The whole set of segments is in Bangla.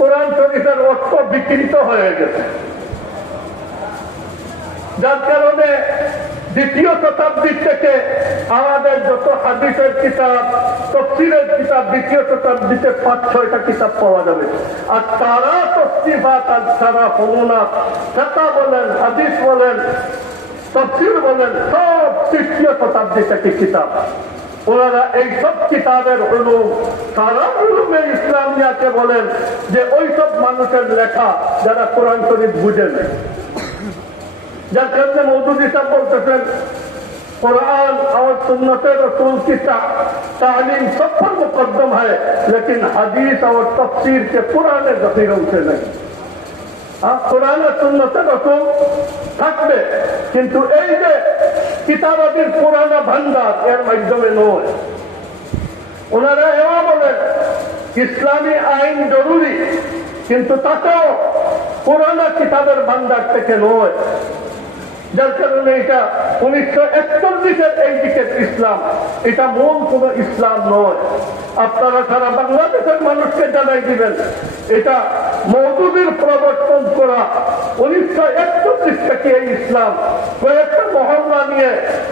কোরআন শরীফের অর্থ বিকৃত হয়ে গেছে। যার কারণে দ্বিতীয় শতাব্দীর থেকে আমাদের যত হাদিসের কিতাব, তফসিলের কিতাব, দ্বিতীয় শতাব্দীতে পাঁচ, ছয়টা কিতাব পাওয়া যাবে। আর তারা তফসিফাত আর তারা হমুনা ফেতা বলেন, হাদিস বলেন, তফসিল বলেন, সব তৃতীয় শতাব্দী থেকে কিতাব। ওনারা এই সব কিতাবের হলুম তারা হলুমে ইসলামিয়াকে বলেন যে ওই সব মানুষের লেখা যারা কোরআন শরীফ বুঝেন যার কারণে মৌদুদি সাহেব বলতেছেন कुरान और सुन्नत रसूल की ता- तालीम सब पर मुकदम है लेकिन हदीस और तफसीर के पुराने जखीरों से नहीं হ্যাঁ, কোরআন আর সুন্নতে রসুল থাকবে কিন্তু এই যে কিতাবাদের পুরানা ভান্ডার এর মাধ্যমে নয়। ওনারা এও বলেন, ইসলামী আইন জরুরি, কিন্তু তাতেও পুরানা কিতাবের ভান্ডার থেকে নয়। যার কারণে এটা উনিশশো একচল্লিশের এই দিকের ইসলাম, এটা মূল কোন ইসলাম নয়। আপনারা সারা বাংলাদেশের মানুষকে জানাই দিবেন, এটা মৌদুদির প্রবর্তন করা উনিশশো একচল্লিশ থেকে এই ইসলাম, কয়েকটা মহল্লা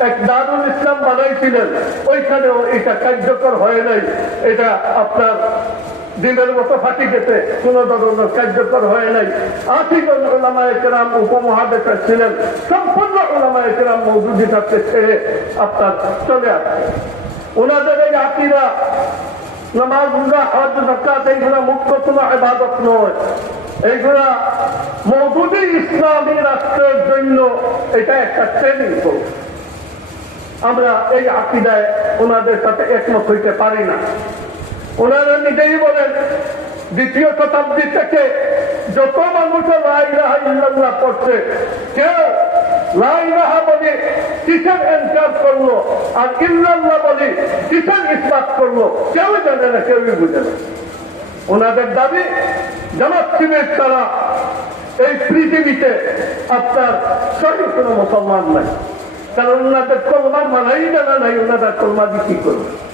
এক দারুল ইসলাম বানাইছিলেন। ওইখানেও এটা কার্যকর হয় নাই। এটা আপনার দিনের মতো ফাটি গেছে। কোন ধরনের কার্যকর হয় নাই। আশিজন ওলামায় কেরাম উপমহাদেশের ছিলেন। সম্পূর্ণ ওলামায় কেরাম মৌদুদি থাকতে ছেড়ে আপনার চলে আসছে। ওনাদের এই আকিরা ইসলামী রাষ্ট্রের জন্য এটা একটা ট্রেনিং আমরা এই আকিদায় ওনাদের সাথে একমত হইতে পারি না। ওনারা নিজেই বলেন, দ্বিতীয় শতাব্দী থেকে যত মানুষ লাইলাহা করছে কেউ লাইলাহা বলে কিসের এনকার করল আর ইল্লাল্লাহ বলে কিসের ইসবাত করল, কেউ জানে না, কেউই বুঝে না। ওনাদের দাবি, জামাত শিবির ছাড়া এই পৃথিবীতে আপনার সহি কোনো মুসলমান নাই। কারণ ওনাদের কলমা মানাই জানা নাই ওনারা কলমা বিক্রি করবে।